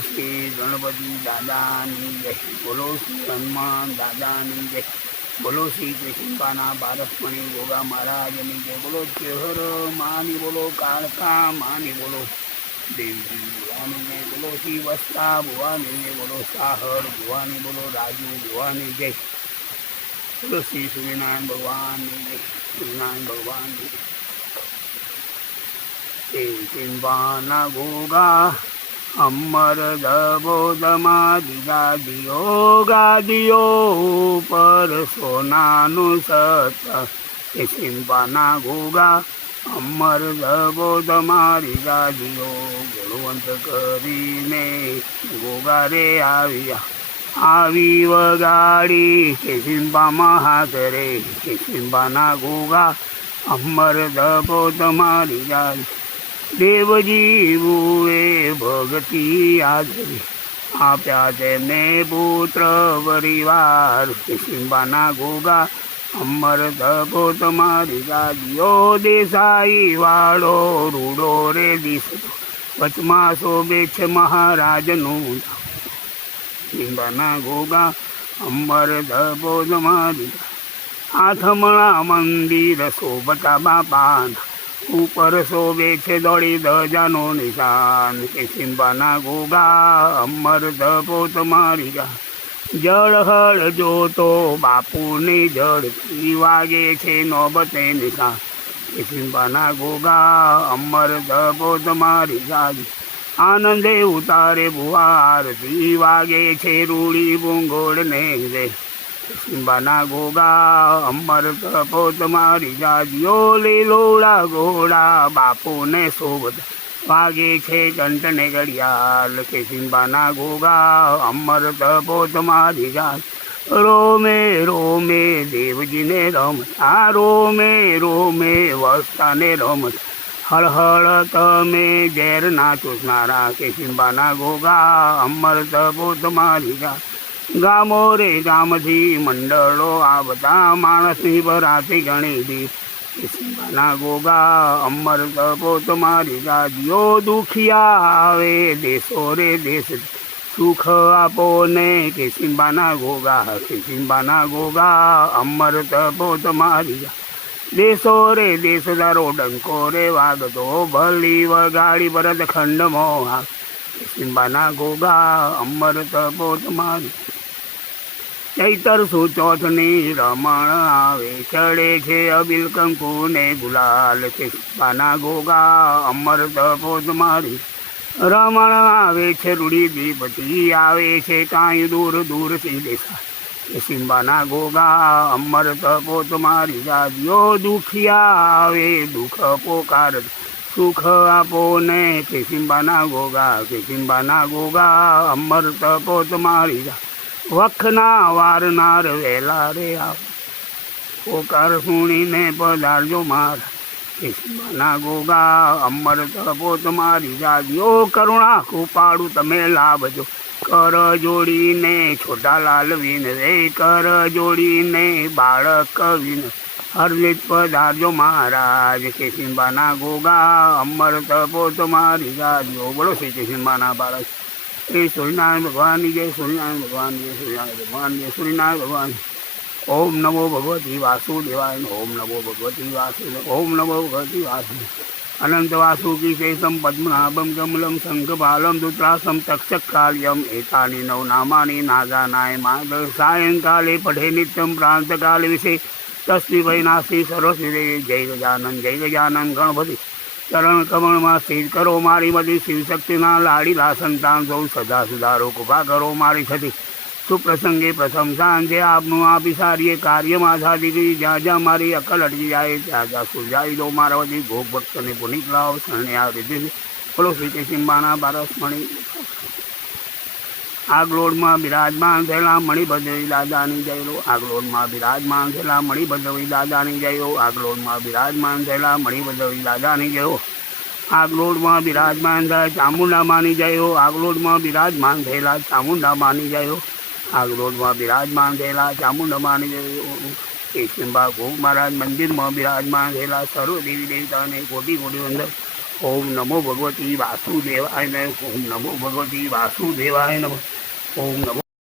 શ્રી ગણપતિ દાદાની જય. બોલો શ્રી હનુમાન દાદાની જય. બોલો શ્રી કૃષ્ણપાના બારસમણી ગોગા મહારાજની જય. બોલો ચેહર માની બોલો કાળકા, માની બોલો દેવજી ભુવાની જય. બોલો શ્રી વસ્તા ભુવાની જય. બોલો સાહર ભુવાની, બોલો રાજુ ભુવાની જય. બોલો શ્રી સૂર્યનારાયણ ભગવાનની જય. સૂર્યનારાયણ ભગવાનની જય. તે ચિંપાના ગોગા અમર દબોદમા દીગા દિયો ગાદિયો પર સોનાનું સત. એ ચિંપાના ગોગા અમર દબોદમા મારી દિયો ગુણવંત કરીને ગોગા રે આવ્યા. આવી વગાડી કે સિંબામાં હાથ રે. કે સિંબાના ગોગા અમર દબો મારી જાત દેવજીવુએ ભક્તિ આદરી. આપ્યા તેમને પુત્ર પરિવાર. સિંબાના ગોગા અમર દબો તમારી ગાદીઓ દેસાઈ વાળો રૂડો રે દિશો. વચમાં શોભે છે મહારાજનું સિંબાના ગોગા અમર દબો તમારી આથમણા મંદિર શોભતા બાપાના. ઉપર શોભે છે દોડી ધજાનો નિશાન. કે સિંબાના ગોગા અમર ધ પોત મારી ગા. જળ હળ જોતો બાપુની જળ વાગે છે નોબતે નિશાન કે સિંબાના ગોગા અમર ધપો મારી ગાજી આનંદે ઉતારે બુહાર વાગે છે રૂડી ભૂંગોળ ને રે. સિંબાના ગોગા અમર તપો તમારી જાજીઓ લીલોડા ઘોડા, બાપુને શોભત વાગે છે ચંટને ઘડિયાળ કે સિંબાના ગોગા અમર તપો તમારી જાત રોમે રોમે દેવજીને રમતા, રોમે રોમે વસ્તાને રમત. હળ હળ તમે ઝેર નાચો ચૂસનારા કે સિંબાના ગોગા અમર તપો તમારી જાજ ગામો રે ગામથી મંડળો, આ બધા માણસની ભરાતી ગણી દી સિંહાના ગોગા, અમર તપો તમારી ગાદીઓ દુખિયા આવે. દેશો રે દેશ સુખ આપો ને કે સિંબાના ગોગા, કે સિંબાના ગોગા, અમર તપો તમારી દેશો રે દેશદારો ડંકો રે, વાગતો ભલી વગાડી ભરત ખંડ મોહા સિંબાના ગોગા, અમર તપો તમારી ચૈતર સુચોથની રમણ આવે, ચડે છે અબિલ કંકુ ને ગુલાલ છે પાના ગોગા અમર તપોત મારી. રમણ આવે છે રૂડી દીપતિ, આવે છે કાંઈ દૂર દૂરથી દેખાય. સિંબાના ગોગા અમર પોત મારી. જાદીઓ દુખિયા આવે, દુઃખ પોકાર, સુખ આપો ને કે સિંબાના ગોગા, કે સિંબાના ગોગા અમર પોત મારી. જા વખના વારનાર વેલા રે આવ. પોકાર સુણીને પધારજો માર. કૃષ્ણના ગોગા, અમર તપો તમારી જાગ્યો કરુણા કૃપાળું તમે લાભજો કર જોડીને છોટા લાલવીન રે, કર જોડીને બાળક વિન. હરજીત પધારજો મહારાજ. કૃષ્ણબાના ગોગા, અમર તપો તમારી જાગ્યો બોલો શ્રી કૃષ્ણબાના બાળક. એ સૂર્યનારાયણ ભગવાનની જય સૂર્યનારાયણ ભગવાન, જય સૂર્યનારાયણ ભગવાન, જય સૂર્યનારાયણ ભગવાન. ઓમ નમો ભગવતી વાસુદેવાય, ઓમ નમો ભગવતી વાસુદેવ ઓમ નમો ભગવતી વાસુદેવ અનંત વાસુકી શેષમ પદ્મનાભમ કમલમ શંખપાલમ દુત્રાસમ તક્ષકાલ્યમ એતાની નવ નામાની નાગાનાય માદ સાયંકાલે પઠે નિત્યમ પ્રાંતકાલ વિશે તસ્મી વૈનાશી સરસ્વતી દેવી, જય ગજાનંદ જય ગજાનંદ ગણપતિ. ચરણ કમળમાં સ્થિર કરો મારી બધી શિવશક્તિના લાડીલા સંતાન સૌ સદા સુધારો કૃપા કરો મારી થતી સુપ્રસંગે પ્રથમ સાંજે આપનું આપી સારીએ કાર્યમાં સાધી ગઈ જ્યાં જ્યાં મારી અકલ અટકી જાય, ત્યાં જ્યાં સુલઝાઈ દો મારા બધી ભોગ ભક્તને પુનિત લાવ, શરણે આ રીતે બોલો શ્રી કૃષ્ણબાના બારસમણી આગલોડમાં બિરાજમાન થયેલા મણિભદ્રવી દાદાની જયલો આગલોડમાં બિરાજમાન થયેલા મણિભદ્રવી દાદાની જયો આગલોડમાં બિરાજમાન થયેલા મણિભદ્રવી દાદાની જયો આગલોડમાં બિરાજમાન થયા ચામુંડામાની જયો આગલોડમાં બિરાજમાન થયેલા ચામુંડામાની જયો આગલોડમાં બિરાજમાન થયેલા ચામુંડામાની જયો કેશંબા ગોગ મહારાજ મંદિરમાં બિરાજમાન થયેલા સર્વ દેવી દેવતાને કોટી કોટી અંદર ઓમ નમો ભગવતી વાસુદેવાય નમઃ. ઓમ નમો ભગવતી વાસુદેવાય નમઃ. ઓમ નમો